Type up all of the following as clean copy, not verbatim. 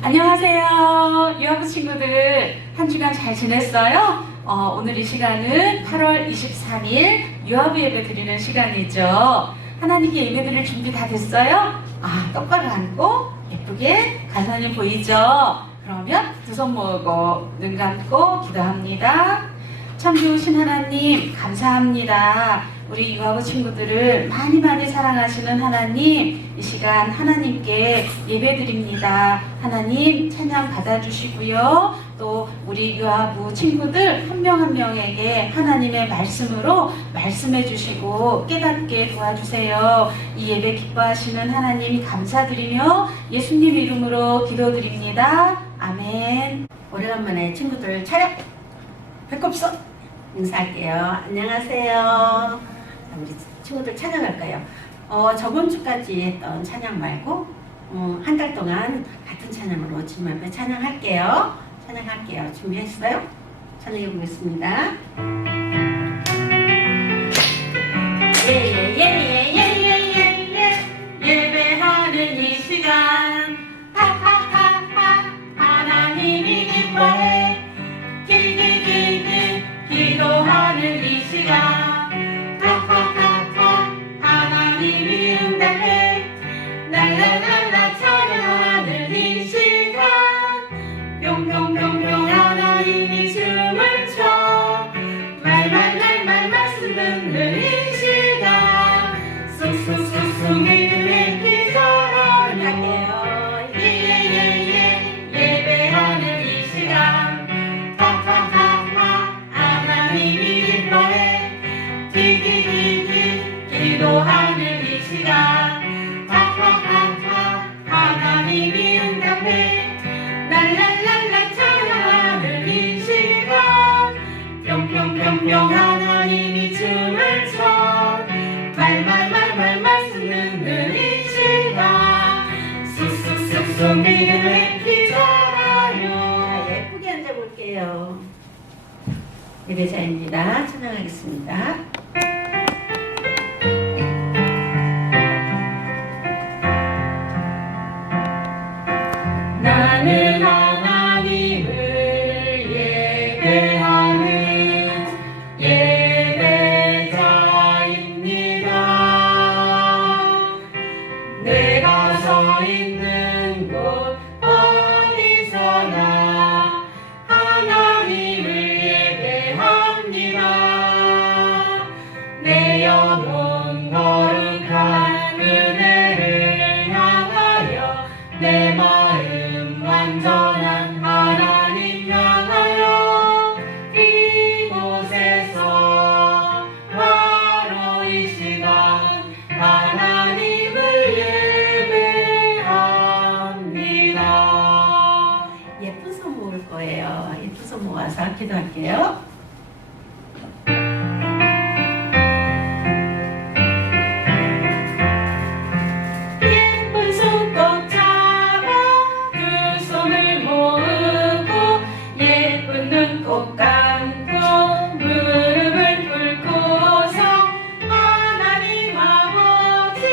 안녕하세요. 유아부 친구들, 한 주간 잘 지냈어요? 오늘 이 시간은 8월 23일 유아부 예배 드리는 시간이죠. 하나님께 예배 드릴 준비 다 됐어요? 똑바로 앉고 예쁘게 간사님 보이죠? 그러면 두 손 모으고 눈 감고 기도합니다. 참 좋으신 하나님 감사합니다. 우리 유아부 친구들을 많이 사랑하시는 하나님, 이 시간 하나님께 예배드립니다. 하나님 찬양 받아주시고요. 또 우리 유아부 친구들 한 명 한 명에게 하나님의 말씀으로 말씀해 주시고 깨닫게 도와주세요. 이 예배 기뻐하시는 하나님 감사드리며 예수님 이름으로 기도드립니다. 아멘. 오래간만에 친구들 촬영 배꼽서 인사할게요. 안녕하세요. 우리 친구들 찬양할까요? 저번 주까지 했던 찬양 말고 한 달 동안 같은 찬양으로 주님 앞에 찬양할게요. 준비했어요? 찬양해 보겠습니다. 예배하는 이 시간 하하하하 하나님이 기뻐해 기도하는 이 시간 하하하하 하나님이 응답해 랄랄랄라 찬양하는 이 시간 뿅뿅뿅뿅 하나님이 춤을 춰 말말 말씀 듣는 이 시간 쑥쑥쑥쑥 믿음의 기사를 할게요. 예배하는 이 시간 하나님이 기뻐해 기도하는 이 시간 하나님이 응답해 랄랄랄라 찬양하는 이 시간 뿅뿅뿅뿅 하나님이 춤을 춰 말말 말씀 듣는 이 시간 쑥쑥쑥쑥 믿음의 기자라요. 예쁘게 앉아볼게요. 예배자입니다. 찬양하겠습니다. 나는 하나님을 예배하는 예배자입니다. 내가 서 있는 곳 어디서나 하나님을 예배합니다. 내 영혼 거룩한 은혜를 향하여 내 마음 완전한 하나님 향하여 이곳에서 바로 이 시간 하나님을 예배합니다. 예쁜 손 모을 거예요. 예쁜 손 모아서 기도할게요. 예쁜 손 꼭 잡아 두 손을 모으고 예쁜 눈 꼭 감고 무릎을 꿇고서 하나님 아버지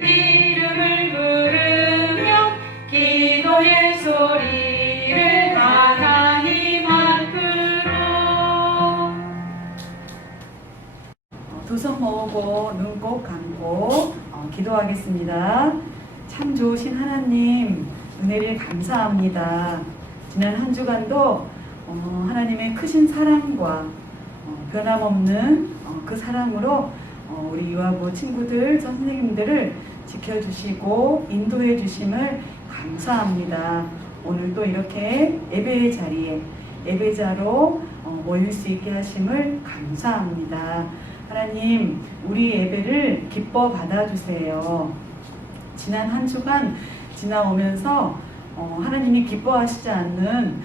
이름을 부르며 기도의 소리를 하나님 앞으로. 두 손 모으고 눈 꼭 감고 기도하겠습니다. 참 좋으신 하나님 은혜를 감사합니다. 지난 한 주간도 하나님의 크신 사랑과 변함없는 그 사랑으로 우리 유아부 친구들, 선생님들을 지켜주시고 인도해 주심을 감사합니다. 오늘도 이렇게 예배의 자리에 예배자로 모일 수 있게 하심을 감사합니다. 하나님, 우리 예배를 기뻐 받아주세요. 지난 한 주간 지나오면서 하나님이 기뻐하시지 않는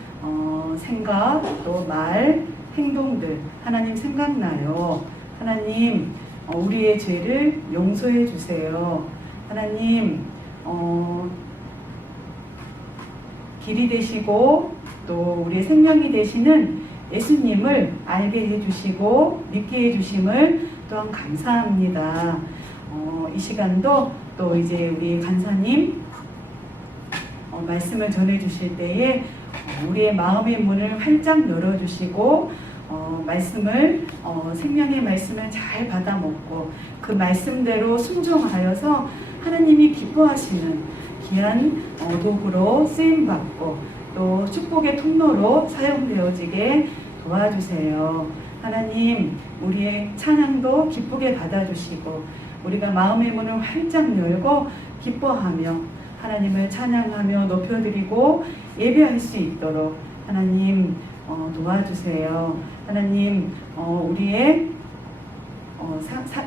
생각, 또 말, 행동들 하나님 생각나요. 하나님, 우리의 죄를 용서해 주세요. 하나님, 길이 되시고 또 우리의 생명이 되시는 예수님을 알게 해주시고 믿게 해주심을 또한 감사합니다. 이 시간도 또 이제 우리 간사님 말씀을 전해주실 때에 우리의 마음의 문을 활짝 열어주시고 말씀을 생명의 말씀을 잘 받아먹고 그 말씀대로 순종하여서 하나님이 기뻐하시는 귀한 도구로 쓰임받고 또 축복의 통로로 사용되어지게 도와주세요. 하나님, 우리의 찬양도 기쁘게 받아주시고 우리가 마음의 문을 활짝 열고 기뻐하며 하나님을 찬양하며 높여드리고 예배할 수 있도록 하나님 도와주세요. 하나님, 우리의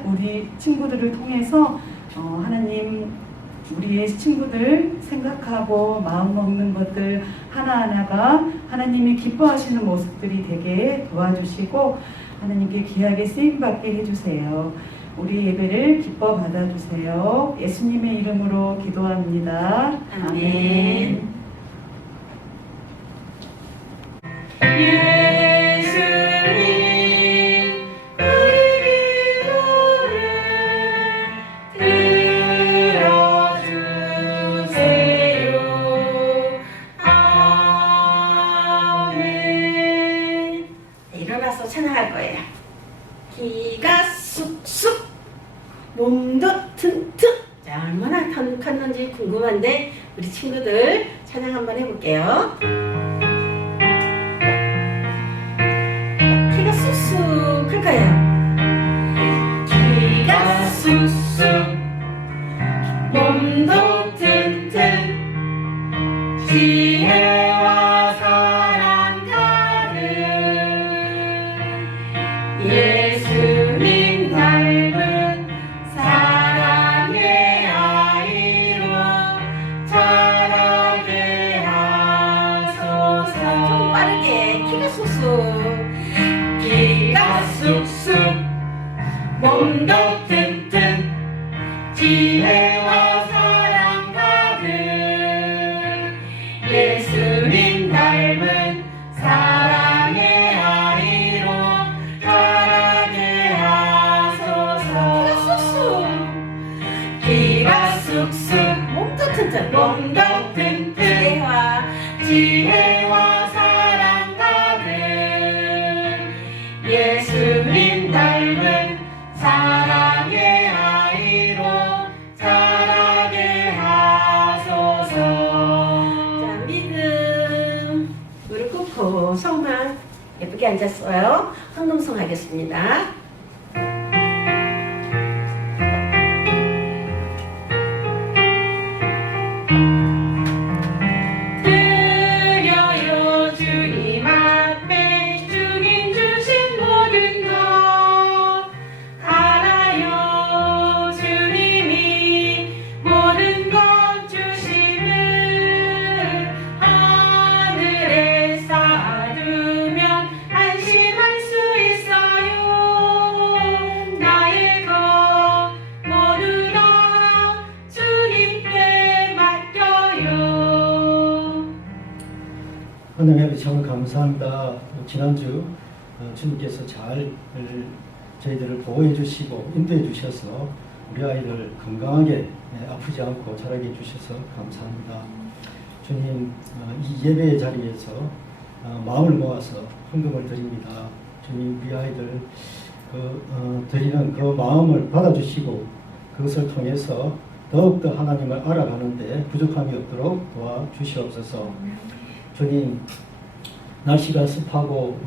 우리 친구들을 통해서 하나님, 우리의 친구들 생각하고 마음 먹는 것들 하나하나가 하나님이 기뻐하시는 모습들이 되게 도와주시고 하나님께 귀하게 쓰임받게 해주세요. 우리 예배를 기뻐 받아주세요. 예수님의 이름으로 기도합니다. 아멘. 예수님 우리 기도를 들어주세요. 아멘. 일어나서 찬양할 거예요. 기가 쑥쑥, 몸도 튼튼. 자, 얼마나 컸는지 궁금한데 우리 친구들 찬양 한번 해볼게요. 키가 쑥쑥 클 거예요. 기가 쑥쑥 몸도 튼튼 지혜와 사랑 가득 예수님 닮은 사랑의 아이로 자라게 하소서. 좀 빠르게 키가 쑥쑥. 기가 쑥쑥 몸도 튼튼 지혜와 사랑 가득 예수님 닮은 사랑의 아이로 자라게 하소서. 기가 쑥쑥 몸도 튼튼. 몸도 튼튼 지혜와 사랑 가득 예수님 닮은 사랑의 아이로 자라게 하소서. 자, 믿음. 무릎 꿇고 성만 예쁘게 앉았어요. 황금송 하겠습니다. 드려요 주님 앞에 주님 주신 모든 것 알아요. 주님이 모든 것 주심을 하늘에 쌓아두면 안심할 수 있어요. 나의 것 모두 다 주님께 맡겨요. 하나님 아버지 정말 감사합니다. 지난주 주님께서 잘 저희들을 보호해 주시고 인도해 주셔서 우리 아이들 건강하게 아프지 않고 자라게 해주셔서 감사합니다. 주님, 이 예배의 자리에서 마음을 모아서 헌금을 드립니다. 주님, 우리 아이들 드리는 그 마음을 받아주시고 그것을 통해서 더욱더 하나님을 알아가는데 부족함이 없도록 도와주시옵소서. 주님, 날씨가 습하고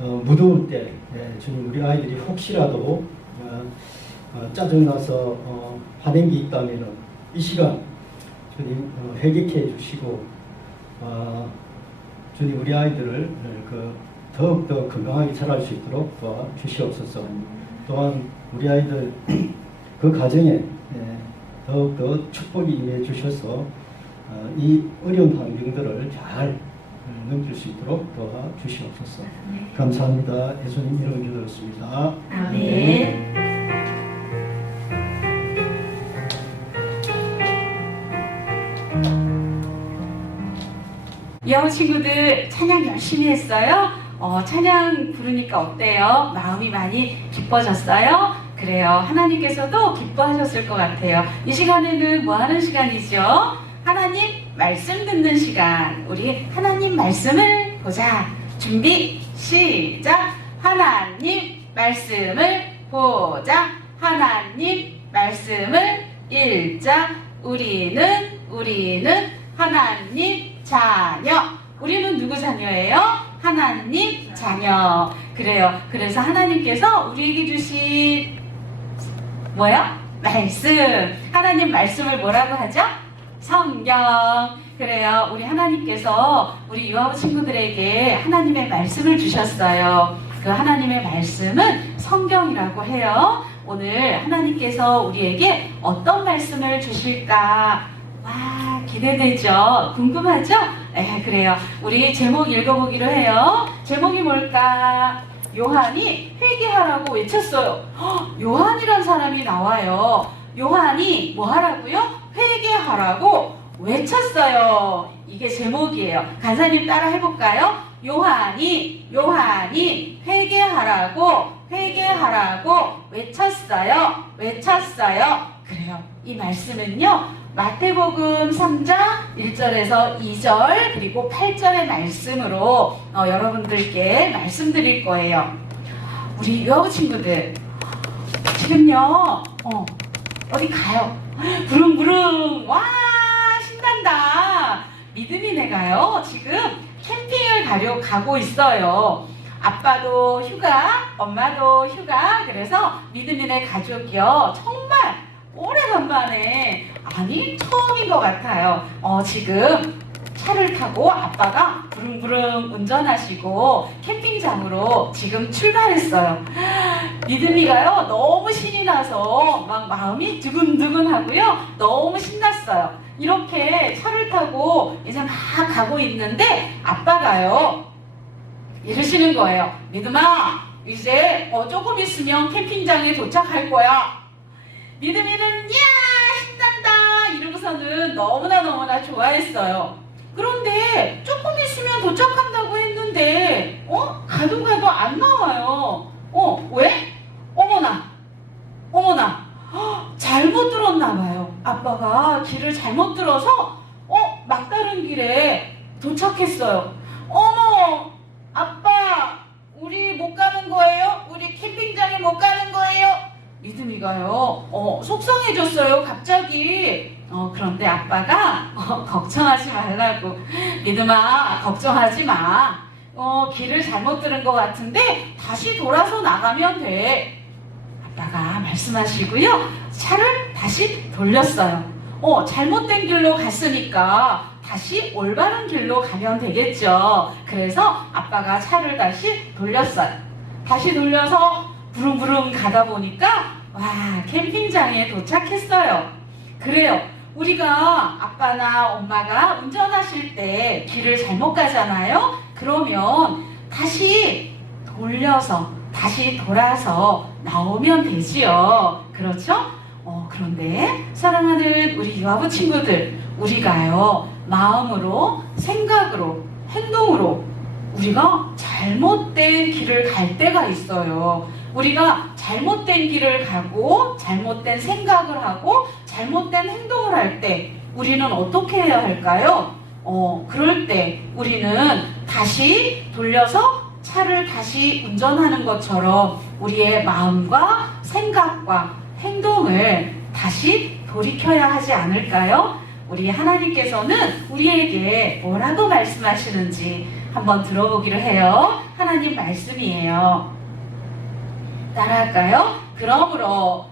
무더울 때 주님, 우리 아이들이 혹시라도 짜증나서 화낸 게 있다면 이 시간 주님 회개케 해주시고 주님, 우리 아이들을 더욱더 건강하게 자랄 수 있도록 도와주시옵소서. 또한 우리 아이들 그 가정에 더욱더 축복이 임해 주셔서 이 어려운 환경들을 잘 넘길 수 있도록 도와주시옵소서. 감사합니다. 예수님 이름으로 기도했습니다. 아멘. 여우 친구들 찬양 열심히 했어요? 찬양 부르니까 어때요? 마음이 많이 기뻐졌어요? 그래요. 하나님께서도 기뻐하셨을 것 같아요. 이 시간에는 뭐 하는 시간이죠? 하나님 말씀 듣는 시간. 우리 하나님 말씀을 보자. 준비, 시작. 하나님 말씀을 보자. 하나님 말씀을 읽자. 우리는 하나님 자녀. 우리는 누구 자녀예요? 하나님 자녀. 그래요. 그래서 하나님께서 우리에게 주신 뭐야? 말씀. 하나님 말씀을 뭐라고 하죠? 성경. 그래요. 우리 하나님께서 우리 유아부 친구들에게 하나님의 말씀을 주셨어요. 그 하나님의 말씀은 성경이라고 해요. 오늘 하나님께서 우리에게 어떤 말씀을 주실까? 와, 기대되죠? 궁금하죠? 네, 그래요. 우리 제목 읽어보기로 해요. 제목이 뭘까? 요한이 회개하라고 외쳤어요. 요한이란 사람이 나와요. 요한이 뭐 하라고요? 회개하라고 외쳤어요. 이게 제목이에요. 간사님 따라 해볼까요? 요한이 회개하라고 외쳤어요. 그래요. 이 말씀은요. 마태복음 3장 1절에서 2절 그리고 8절의 말씀으로 여러분들께 말씀드릴 거예요. 우리 유아부 친구들 지금요 어디 가요? 부릉부릉 와 신난다. 믿음이 내가요 지금 캠핑을 가고 있어요. 아빠도 휴가, 엄마도 휴가. 그래서 믿음이네 가족이요 정말 오래간만에 아니 처음인 것 같아요. 지금 차를 타고 아빠가 부릉부릉 운전하시고 캠핑장으로 지금 출발했어요. 믿음이가요 너무 신이 나서 막 마음이 두근두근하고요 너무 신났어요. 이렇게 차를 타고 이제 막 가고 있는데 아빠가요 이러시는 거예요. 믿음아 이제 조금 있으면 캠핑장에 도착할 거야. 믿음이는 야 신난다 이러고서는 너무나 좋아했어요. 그런데 조금 있으면 도착한다고 했는데 가도 안 나와요. 왜? 어머나 잘못 들었나 봐요. 아빠가 길을 잘못 들어서 막다른 길에 도착했어요. 어머 아빠 우리 못 가는 거예요? 우리 캠핑장에 못 가는 거예요? 믿음이가요 속상해졌어요 갑자기. 그런데 아빠가 걱정하지 말라고. 믿음아 걱정하지 마. 길을 잘못 들은 것 같은데 다시 돌아서 나가면 돼. 아빠가 말씀하시고요 차를 다시 돌렸어요. 잘못된 길로 갔으니까 다시 올바른 길로 가면 되겠죠. 그래서 아빠가 차를 다시 돌렸어요. 다시 돌려서 부릉부릉 가다 보니까 와 캠핑장에 도착했어요. 그래요. 우리가 아빠나 엄마가 운전하실 때 길을 잘못 가잖아요. 그러면 다시 돌아서 나오면 되지요. 그렇죠? 그런데 사랑하는 우리 유아부 친구들 우리가요 마음으로 생각으로 행동으로 우리가 잘못된 길을 갈 때가 있어요. 우리가 잘못된 길을 가고 잘못된 생각을 하고 잘못된 행동을 할 때 우리는 어떻게 해야 할까요? 그럴 때 우리는 다시 돌려서 차를 다시 운전하는 것처럼 우리의 마음과 생각과 행동을 다시 돌이켜야 하지 않을까요? 우리 하나님께서는 우리에게 뭐라고 말씀하시는지 한번 들어보기를 해요. 하나님 말씀이에요. 따라할까요? 그러므로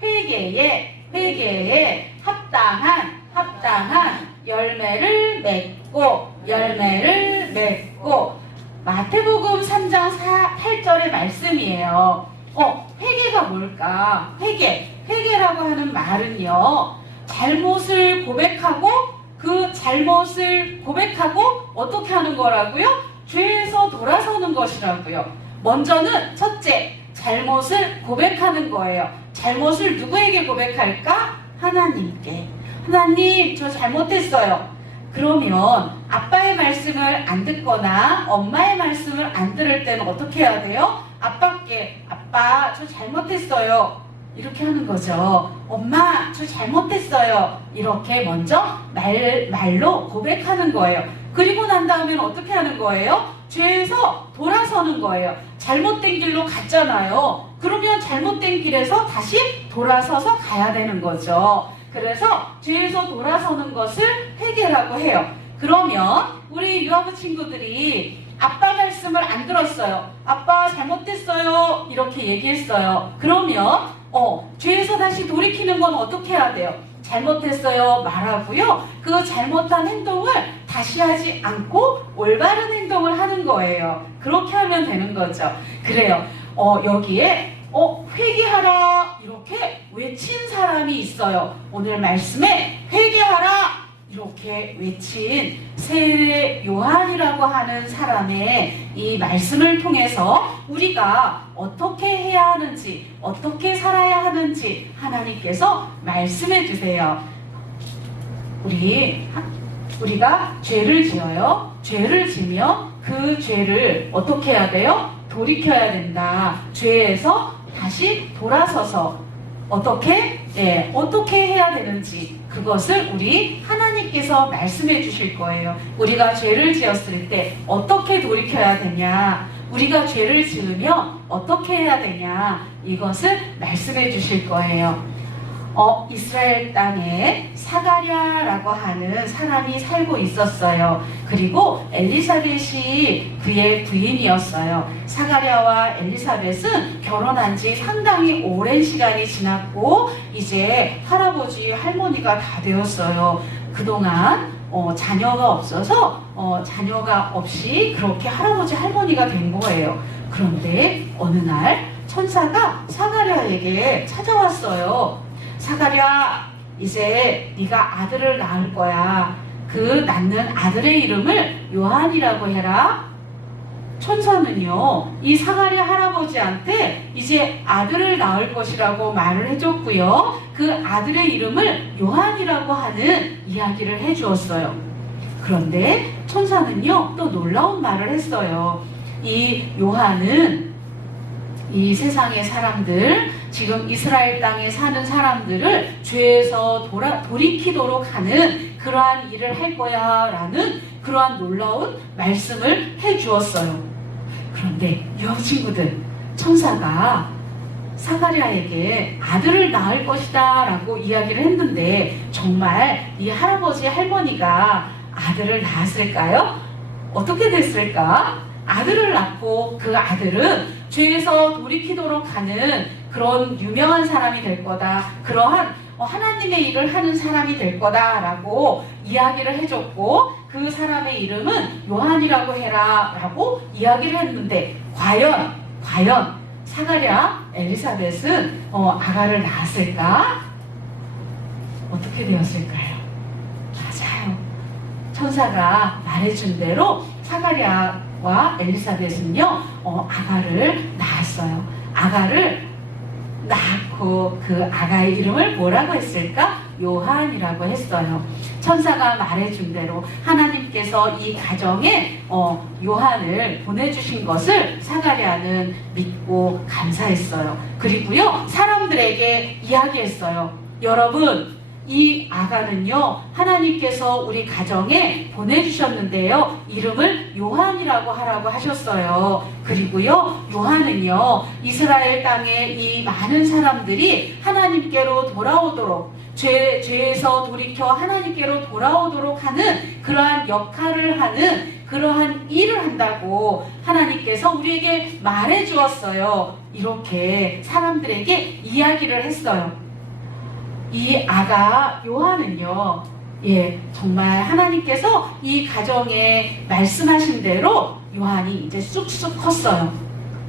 회개에 합당한 열매를 맺고 마태복음 3장 8절의 말씀이에요. 회개가 뭘까? 회개라고 하는 말은요 잘못을 고백하고 그 잘못을 고백하고 어떻게 하는 거라고요? 죄에서 돌아서는 것이라고요. 먼저는 첫째, 잘못을 고백하는 거예요. 잘못을 누구에게 고백할까? 하나님께. 하나님, 저 잘못했어요. 그러면 아빠의 말씀을 안 듣거나 엄마의 말씀을 안 들을 때는 어떻게 해야 돼요? 아빠께, 아빠, 저 잘못했어요. 이렇게 하는 거죠. 엄마, 저 잘못했어요. 이렇게 먼저 말로 고백하는 거예요. 그리고 난 다음에는 어떻게 하는 거예요? 죄에서 돌아서는 거예요. 잘못된 길로 갔잖아요. 그러면 잘못된 길에서 다시 돌아서서 가야 되는 거죠. 그래서 죄에서 돌아서는 것을 회개라고 해요. 그러면 우리 유아부 친구들이 아빠 말씀을 안 들었어요. 아빠 잘못했어요. 이렇게 얘기했어요. 그러면 죄에서 다시 돌이키는 건 어떻게 해야 돼요? 잘못했어요 말하고요. 그 잘못한 행동을 다시 하지 않고 올바른 행동을 하는 거예요. 그렇게 하면 되는 거죠. 그래요. 여기에 회개하라 이렇게 외친 사람이 있어요. 오늘 말씀에 회개하라 이렇게 외친 세례 요한이라고 하는 사람의 이 말씀을 통해서 우리가 어떻게 해야 하는지, 어떻게 살아야 하는지 하나님께서 말씀해 주세요. 우리가 죄를 지어요. 죄를 지면 그 죄를 어떻게 해야 돼요? 돌이켜야 된다. 죄에서 다시 돌아서서 어떻게 해야 되는지 그것을 우리 하나님께서 말씀해 주실 거예요. 우리가 죄를 지었을 때 어떻게 돌이켜야 되냐, 우리가 죄를 지으면 어떻게 해야 되냐, 이것을 말씀해 주실 거예요. 이스라엘 땅에 사가랴라고 하는 사람이 살고 있었어요. 그리고 엘리사벳이 그의 부인이었어요. 사가랴와 엘리사벳은 결혼한 지 상당히 오랜 시간이 지났고 이제 할아버지 할머니가 다 되었어요. 그동안 자녀가 없어서 자녀가 없이 그렇게 할아버지 할머니가 된 거예요. 그런데 어느 날 천사가 사가랴에게 찾아왔어요. 사가랴, 이제 네가 아들을 낳을 거야. 그 낳는 아들의 이름을 요한이라고 해라. 천사는요, 이 사가랴 할아버지한테 이제 아들을 낳을 것이라고 말을 해줬고요. 그 아들의 이름을 요한이라고 하는 이야기를 해주었어요. 그런데 천사는요, 또 놀라운 말을 했어요. 이 요한은 이 세상의 사람들, 지금 이스라엘 땅에 사는 사람들을 죄에서 돌이키도록 하는 그러한 일을 할 거야 라는 그러한 놀라운 말씀을 해 주었어요. 그런데 유아부 친구들, 천사가 사가랴에게 아들을 낳을 것이다 라고 이야기를 했는데 정말 이 할아버지 할머니가 아들을 낳았을까요? 어떻게 됐을까? 아들을 낳고 그 아들은 죄에서 돌이키도록 하는 그런 유명한 사람이 될 거다. 그러한 하나님의 일을 하는 사람이 될 거다라고 이야기를 해줬고 그 사람의 이름은 요한이라고 해라 라고 이야기를 했는데 과연 사가랴 엘리사벳은 아가를 낳았을까? 어떻게 되었을까요? 맞아요. 천사가 말해준 대로 사가랴와 엘리사벳은요 아가를 낳았어요. 아가를 낳고 그 아가의 이름을 뭐라고 했을까? 요한이라고 했어요. 천사가 말해준 대로 하나님께서 이 가정에 요한을 보내주신 것을 사가랴는 믿고 감사했어요. 그리고요 사람들에게 이야기했어요. 여러분, 이 아가는요 하나님께서 우리 가정에 보내주셨는데요 이름을 요한이라고 하라고 하셨어요. 그리고요 요한은요 이스라엘 땅에 이 많은 사람들이 하나님께로 돌아오도록 죄에서 돌이켜 하나님께로 돌아오도록 하는 그러한 역할을 하는 그러한 일을 한다고 하나님께서 우리에게 말해 주었어요. 이렇게 사람들에게 이야기를 했어요. 이 아가 요한은요, 정말 하나님께서 이 가정에 말씀하신 대로 요한이 이제 쑥쑥 컸어요.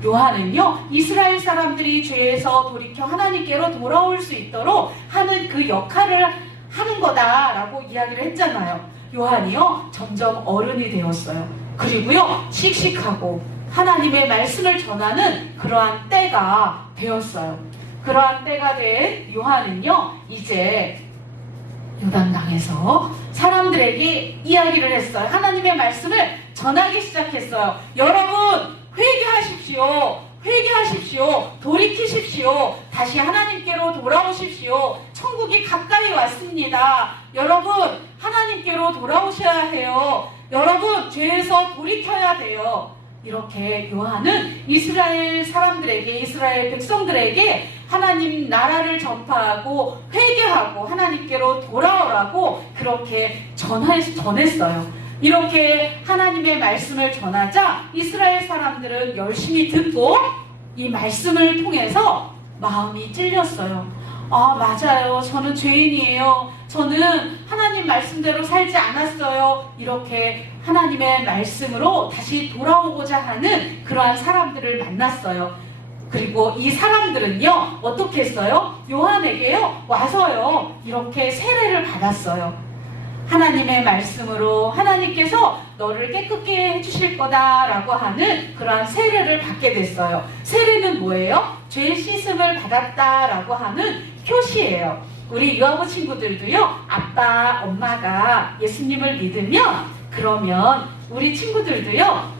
요한은요, 이스라엘 사람들이 죄에서 돌이켜 하나님께로 돌아올 수 있도록 하는 그 역할을 하는 거다라고 이야기를 했잖아요. 요한이요, 점점 어른이 되었어요. 그리고요, 씩씩하고 하나님의 말씀을 전하는 그러한 때가 되었어요. 그러한 때가 된 요한은요 이제 요단강에서 사람들에게 이야기를 했어요. 하나님의 말씀을 전하기 시작했어요. 여러분 회개하십시오. 회개하십시오. 돌이키십시오. 다시 하나님께로 돌아오십시오. 천국이 가까이 왔습니다. 여러분, 하나님께로 돌아오셔야 해요. 여러분, 죄에서 돌이켜야 돼요. 이렇게 요한은 이스라엘 사람들에게, 이스라엘 백성들에게 하나님 나라를 전파하고 회개하고 하나님께로 돌아오라고 그렇게 전했어요. 이렇게 하나님의 말씀을 전하자 이스라엘 사람들은 열심히 듣고 이 말씀을 통해서 마음이 찔렸어요. 아, 맞아요. 저는 죄인이에요. 저는 하나님 말씀대로 살지 않았어요. 이렇게 하나님의 말씀으로 다시 돌아오고자 하는 그러한 사람들을 만났어요. 그리고 이 사람들은요, 어떻게 했어요? 요한에게요, 와서요, 이렇게 세례를 받았어요. 하나님의 말씀으로 하나님께서 너를 깨끗게 해주실 거다라고 하는 그러한 세례를 받게 됐어요. 세례는 뭐예요? 죄 씻음을 받았다라고 하는 표시예요. 우리 유아부 친구들도요, 아빠, 엄마가 예수님을 믿으면 그러면 우리 친구들도요,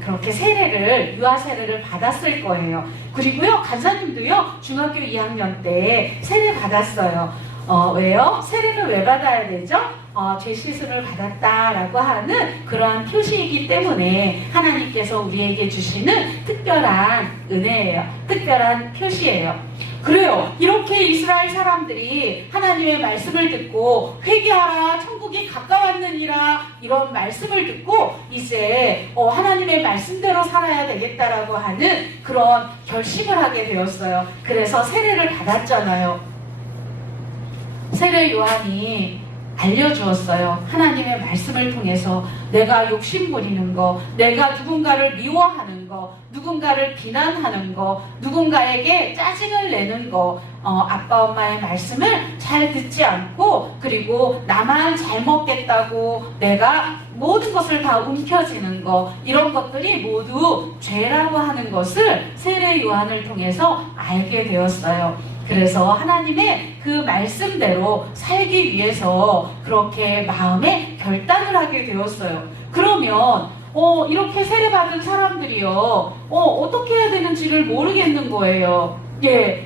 그렇게 세례를, 유아 세례를 받았을 거예요. 그리고요, 간사님도요, 중학교 2학년 때 세례 받았어요. 왜요? 세례를 왜 받아야 되죠? 죄 씻음을 받았다라고 하는 그러한 표시이기 때문에 하나님께서 우리에게 주시는 특별한 은혜예요. 특별한 표시예요. 그래요. 이렇게 이스라엘 사람들이 하나님의 말씀을 듣고 회개하라, 천국이 가까웠느니라, 이런 말씀을 듣고 이제 하나님의 말씀대로 살아야 되겠다라고 하는 그런 결심을 하게 되었어요. 그래서 세례를 받았잖아요. 세례 요한이 알려주었어요. 하나님의 말씀을 통해서 내가 욕심 부리는 거, 내가 누군가를 미워하는 거, 누군가를 비난하는 거, 누군가에게 짜증을 내는 거, 아빠 엄마의 말씀을 잘 듣지 않고, 그리고 나만 잘 먹겠다고 내가 모든 것을 다 움켜쥐는 거, 이런 것들이 모두 죄라고 하는 것을 세례 요한을 통해서 알게 되었어요. 그래서 하나님의 그 말씀대로 살기 위해서 그렇게 마음에 결단을 하게 되었어요. 그러면 이렇게 세례받은 사람들이요, 어떻게 해야 되는지를 모르겠는 거예요.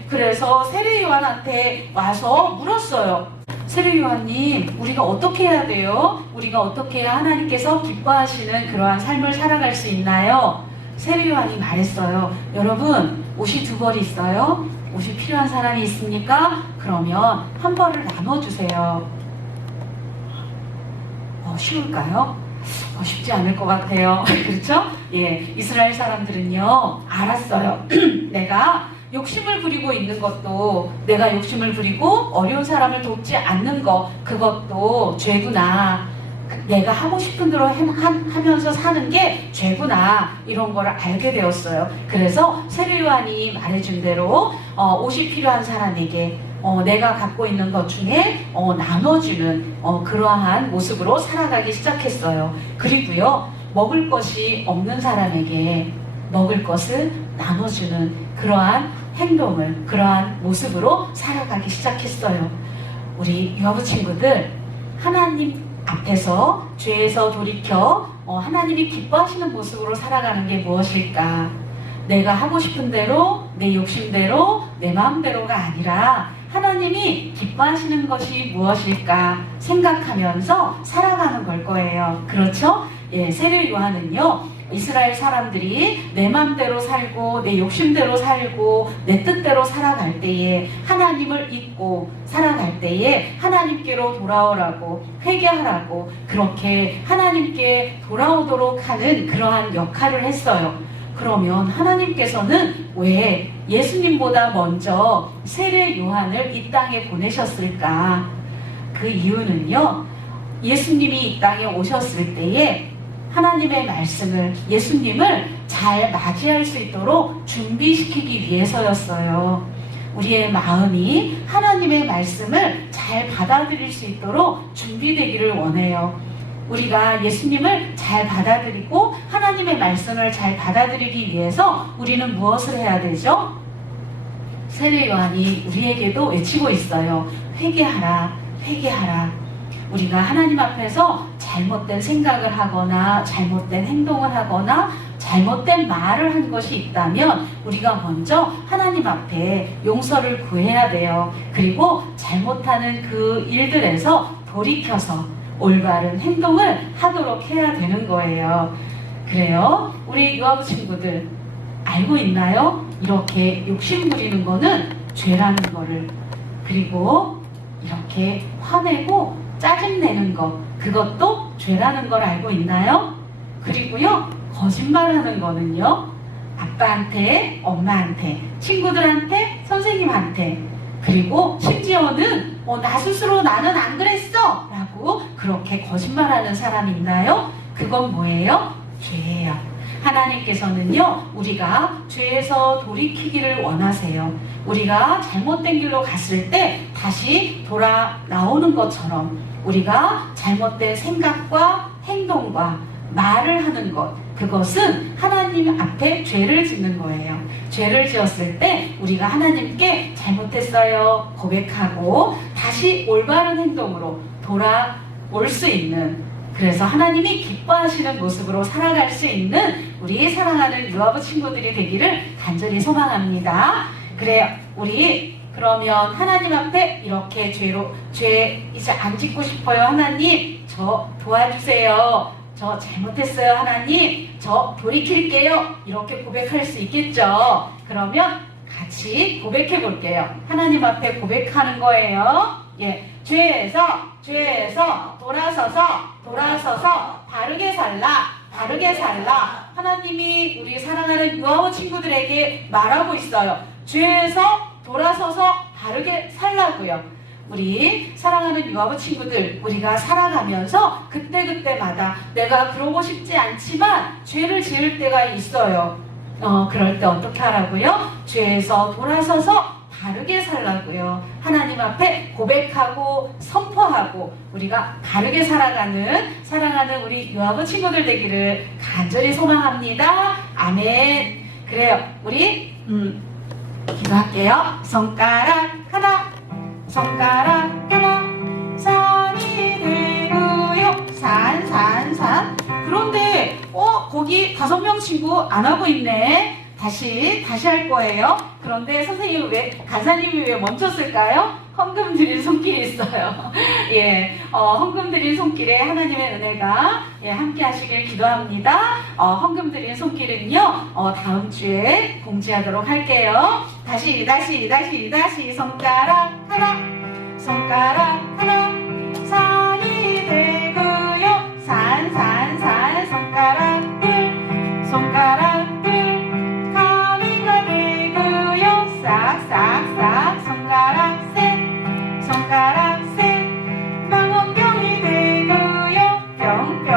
그래서 세례 요한한테 와서 물었어요. 세례 요한님, 우리가 어떻게 해야 돼요? 우리가 어떻게 해야 하나님께서 기뻐하시는 그러한 삶을 살아갈 수 있나요? 세례 요한이 말했어요. 여러분, 옷이 2벌이 있어요? 옷이 필요한 사람이 있습니까? 그러면 한 벌을 나눠주세요. 쉬울까요? 쉽지 않을 것 같아요. 그렇죠? 이스라엘 사람들은요, 알았어요. 내가 욕심을 부리고 있는 것도, 내가 욕심을 부리고 어려운 사람을 돕지 않는 것, 그것도 죄구나. 내가 하고 싶은 대로 하면서 사는 게 죄구나, 이런 걸 알게 되었어요. 그래서 세례 요한이 말해준 대로 옷이 필요한 사람에게 내가 갖고 있는 것 중에 나눠주는 그러한 모습으로 살아가기 시작했어요. 그리고요, 먹을 것이 없는 사람에게 먹을 것을 나눠주는 그러한 행동을, 그러한 모습으로 살아가기 시작했어요. 우리 유아부 친구들, 하나님 앞에서 죄에서 돌이켜 하나님이 기뻐하시는 모습으로 살아가는 게 무엇일까? 내가 하고 싶은 대로, 내 욕심대로, 내 마음대로가 아니라 하나님이 기뻐하시는 것이 무엇일까 생각하면서 살아가는 걸 거예요. 그렇죠? 세례 요한은요, 이스라엘 사람들이 내 마음대로 살고 내 욕심대로 살고 내 뜻대로 살아갈 때에, 하나님을 잊고 살아갈 때에 하나님께로 돌아오라고, 회개하라고, 그렇게 하나님께 돌아오도록 하는 그러한 역할을 했어요. 그러면 하나님께서는 왜 예수님보다 먼저 세례 요한을 이 땅에 보내셨을까? 그 이유는요, 예수님이 이 땅에 오셨을 때에 하나님의 말씀을, 예수님을 잘 맞이할 수 있도록 준비시키기 위해서였어요. 우리의 마음이 하나님의 말씀을 잘 받아들일 수 있도록 준비되기를 원해요. 우리가 예수님을 잘 받아들이고 하나님의 말씀을 잘 받아들이기 위해서 우리는 무엇을 해야 되죠? 세례 요한이 우리에게도 외치고 있어요. 회개하라, 회개하라. 우리가 하나님 앞에서 잘못된 생각을 하거나 잘못된 행동을 하거나 잘못된 말을 한 것이 있다면 우리가 먼저 하나님 앞에 용서를 구해야 돼요. 그리고 잘못하는 그 일들에서 돌이켜서 올바른 행동을 하도록 해야 되는 거예요. 그래요? 우리 유아부 친구들 알고 있나요? 이렇게 욕심 부리는 거는 죄라는 거를. 그리고 이렇게 화내고 짜증내는 거, 그것도 죄라는 걸 알고 있나요? 그리고요, 거짓말하는 거는요, 아빠한테, 엄마한테, 친구들한테, 선생님한테, 그리고 심지어는 나 스스로 나는 안 그랬어 라고 그렇게 거짓말하는 사람이 있나요? 그건 뭐예요? 죄예요. 하나님께서는요, 우리가 죄에서 돌이키기를 원하세요. 우리가 잘못된 길로 갔을 때 다시 돌아 나오는 것처럼 우리가 잘못된 생각과 행동과 말을 하는 것, 그것은 하나님 앞에 죄를 짓는 거예요. 죄를 지었을 때 우리가 하나님께 잘못했어요 고백하고 다시 올바른 행동으로 돌아올 수 있는, 그래서 하나님이 기뻐하시는 모습으로 살아갈 수 있는 우리 사랑하는 유아부 친구들이 되기를 간절히 소망합니다. 그래요. 우리 그러면 하나님 앞에 이렇게 죄 이제 안 짓고 싶어요. 하나님, 저 도와주세요. 저 잘못했어요. 하나님, 저 돌이킬게요. 이렇게 고백할 수 있겠죠. 그러면 같이 고백해 볼게요. 하나님 앞에 고백하는 거예요. 예, 죄에서 돌아서서 바르게 살라. 하나님이 우리 사랑하는 유아부 친구들에게 말하고 있어요. 죄에서 돌아서서 바르게 살라고요. 우리 사랑하는 유아부 친구들, 우리가 살아가면서 그때그때마다 내가 그러고 싶지 않지만 죄를 지을 때가 있어요. 그럴 때 어떻게 하라고요? 죄에서 돌아서서 바르게 살라고요. 하나님 앞에 고백하고 선포하고 우리가 바르게 살아가는 사랑하는 우리 유아부 친구들 되기를 간절히 소망합니다. 아멘. 그래요. 우리 기도할게요. 손가락 하나, 산이 되고요. 산. 그런데 거기 5명 친구 안 하고 있네. 다시 할 거예요. 그런데 선생님 간사님이 왜 멈췄을까요? 헌금 드린 손길이 있어요. 예, 헌금 드린 손길에 하나님의 은혜가 함께 하시길 기도합니다. 헌금 드린 손길은요, 다음 주에 공지하도록 할게요. 다시, 손가락 하나, 산이 되고요. 산, 손가락 둘, 가위가 되고요. 싹, 손가락 셋, 망원경이 되고요. 뿅,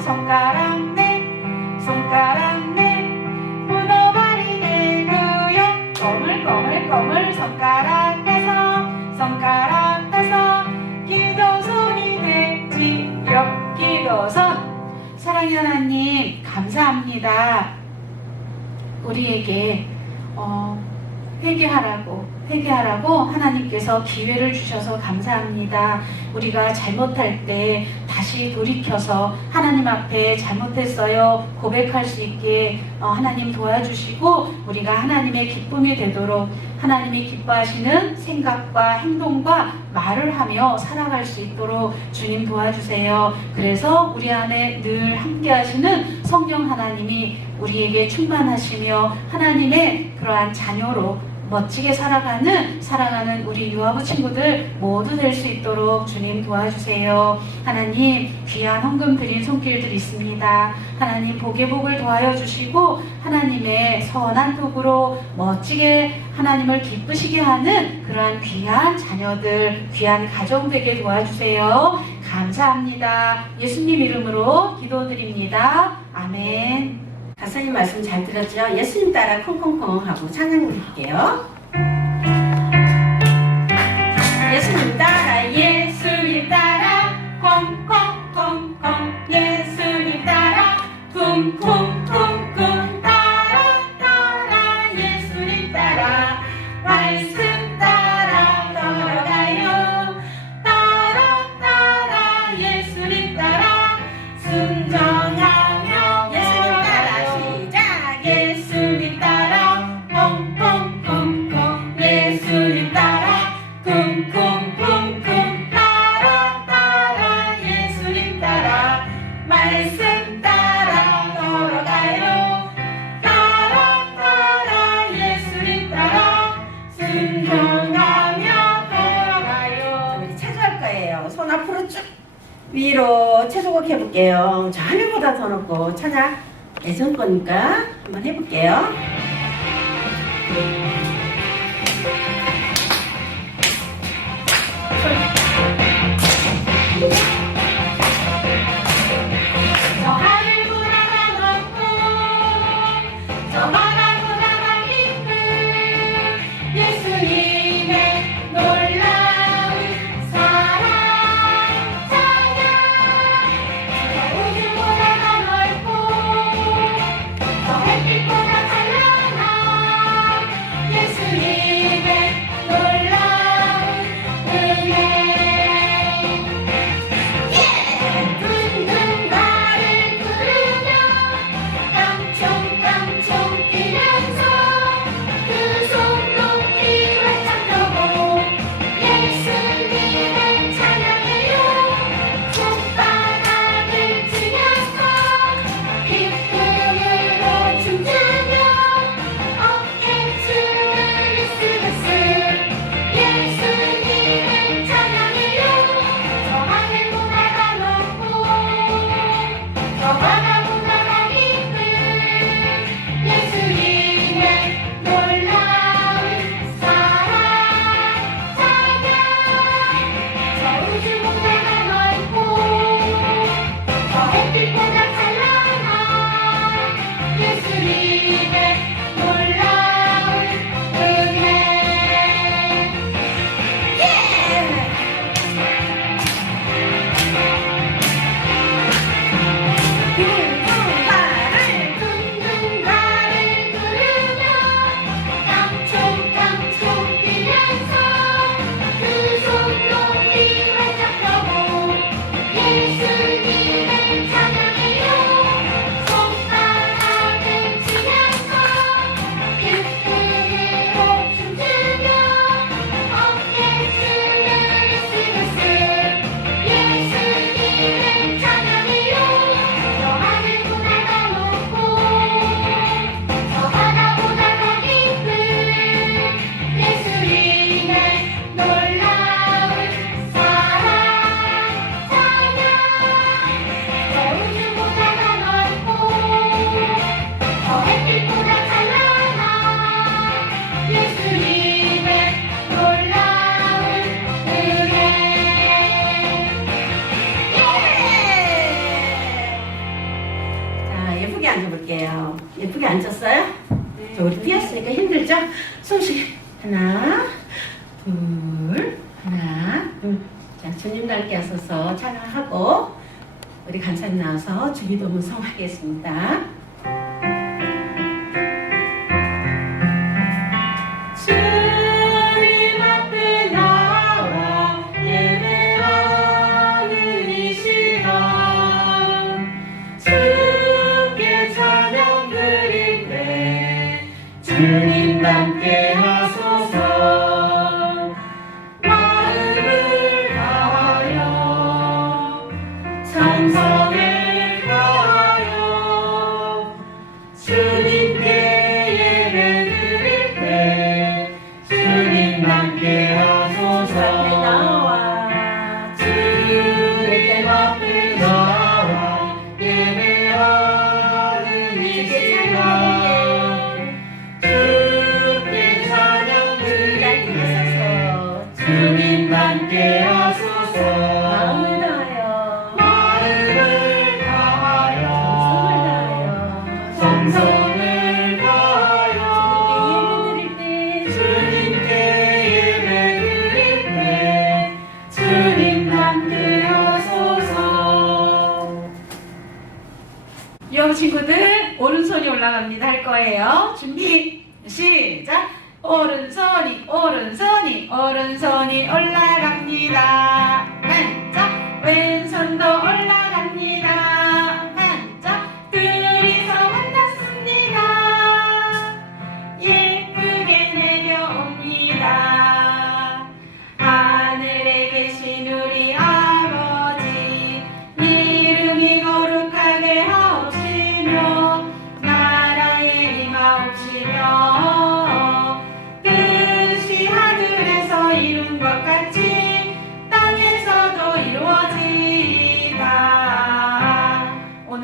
손가락 넷, 문어발이 되고요. 거물, 손가락 다섯, 기도손이 되지요. 기도손. 사랑의 하나님, 감사합니다. 우리에게 회개하라고 하나님께서 기회를 주셔서 감사합니다. 우리가 잘못할 때 다시 돌이켜서 하나님 앞에 잘못했어요 고백할 수 있게 하나님 도와주시고 우리가 하나님의 기쁨이 되도록 하나님이 기뻐하시는 생각과 행동과 말을 하며 살아갈 수 있도록 주님 도와주세요. 그래서 우리 안에 늘 함께 하시는 성령 하나님이 우리에게 충만하시며 하나님의 그러한 자녀로 멋지게 살아가는 사랑하는 우리 유아부 친구들 모두 될 수 있도록 주님 도와주세요. 하나님, 귀한 헌금 드린 손길들 있습니다. 하나님, 복의 복을 더하여 주시고 하나님의 선한 톡으로 멋지게 하나님을 기쁘시게 하는 그러한 귀한 자녀들, 귀한 가정 되게 도와주세요. 감사합니다. 예수님 이름으로 기도드립니다. 아멘. 가사님 말씀 잘 들었죠? 예수님 따라 콩콩콩 하고 찬양 드릴게요. 예수님 따라 콩콩콩콩 예수님 따라 쿵쿵쿵쿵 따라 예수님 따라 말씀 따라 걸어가요. 따라 예수님 따라 순종하며 예수님 따라 손으로 쭉 위로 최소곡 해볼게요. 저 하늘보다 더 높고 찬양 예전 거니까 한번 해볼게요. 저 하늘보다 넓고 저 바다보다 깊은 예수님의 놀라운 사랑 찬양. 저 우주보다 넓고 저 햇빛보다 찬란한 예수님의 놀라운 은혜. 둥둥 나를 부르며 깡총깡총 뛰면서 그 손 높이 활짝 펴고 예수님을 찬양해요. 손바닥을 치면서 기쁨으로 춤추며 어깨춤을 으쓱으쓱 예수님을 찬양해요. 저 하늘보다 높고 저 바다보다 깊은 예수님의 놀라운 사랑 찬양. 저 우주보다 넓고 저 햇빛보다 찬란한 예수님의 놀라운 은혜. 둥둥 나를 부르며 깡총깡총 뛰면서 그 손 높이 활짝 펴고 예수님을 찬양해요. 손바닥을 치면서 기쁨으로 춤추며 어깨춤을 으쓱으쓱 예수님을 찬양해요. 저 하늘보다 높고 저 바다보다 더 깊은 예수님의 놀라운 사랑 찬양. 저 우주보다 넓고 저 햇빛보다 찬란한 예수님의 놀라운 은혜. 자, 예쁘게 앉아볼게요. 예쁘게 앉았어요? 자, 우리 뛰었으니까 힘들죠? 숨쉬게. 하나, 둘, 하나, 둘. 자, 주님 닮게 하소서 찬양하고 우리 간사님 나와서 주기도문 성하겠습니다. 주님 앞에 나와 예배하는 이 시간 주께 찬양 드릴 때 주님 함께 하소서. 마음을 다하여 정성을 다하여 주님께 예배 드릴 때 주님 함께 하소서. 주님 앞에 나와 예배하는 이 시간 주께 찬양 드릴 때 주님 함께 하소서. 마음을 다하여 마음을 다하여 정성을 다하여 주님께 예배 드릴 때 주님 함께 하소서. 여 친구들 오른손이 올라갑니다 할 거예요. 준비 시작. 오른손이 오른손이 오른손이 올라갑니다. 반짝. 왼손도 올라갑니다. 반짝. 둘이서 만났습니다. 예쁘게 내려옵니다. 하늘에 계신 우리 아버지 이름이 거룩하게 하옵시며 나라에 임하옵시며 뜻이 하늘에서 이룬 것 같이 땅에서도 이루어지게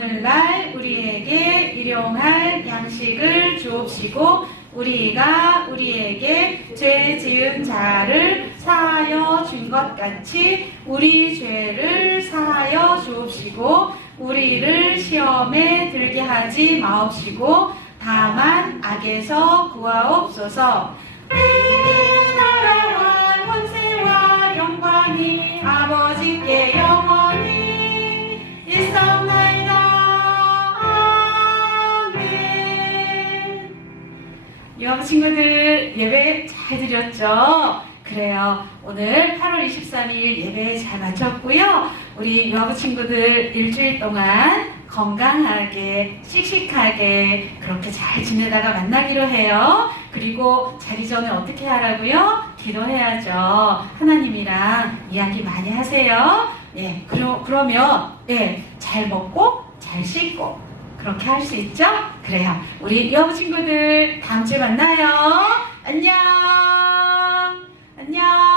오늘날 우리에게 일용할 양식을 주옵시고 우리가 우리에게 죄 지은 자를 사하여 준 것 같이 우리 죄를 사하여 주옵시고 우리를 시험에 들게 하지 마옵시고 다만 악에서 구하옵소서. 나라와 권세와 영광이 아버지께 영원히 있사옵나이다. 아멘. 여러분 친구들 예배 잘 드렸죠? 그래요. 오늘 8월 23일 예배 잘 마쳤고요. 우리 유아부 친구들 일주일 동안 건강하게 씩씩하게 그렇게 잘 지내다가 만나기로 해요. 그리고 자기 전에 어떻게 하라고요? 기도해야죠. 하나님이랑 이야기 많이 하세요. 예, 그러면 잘 먹고 잘 씻고 그렇게 할 수 있죠? 그래요. 우리 유아부 친구들 다음 주에 만나요. 안녕. 안녕.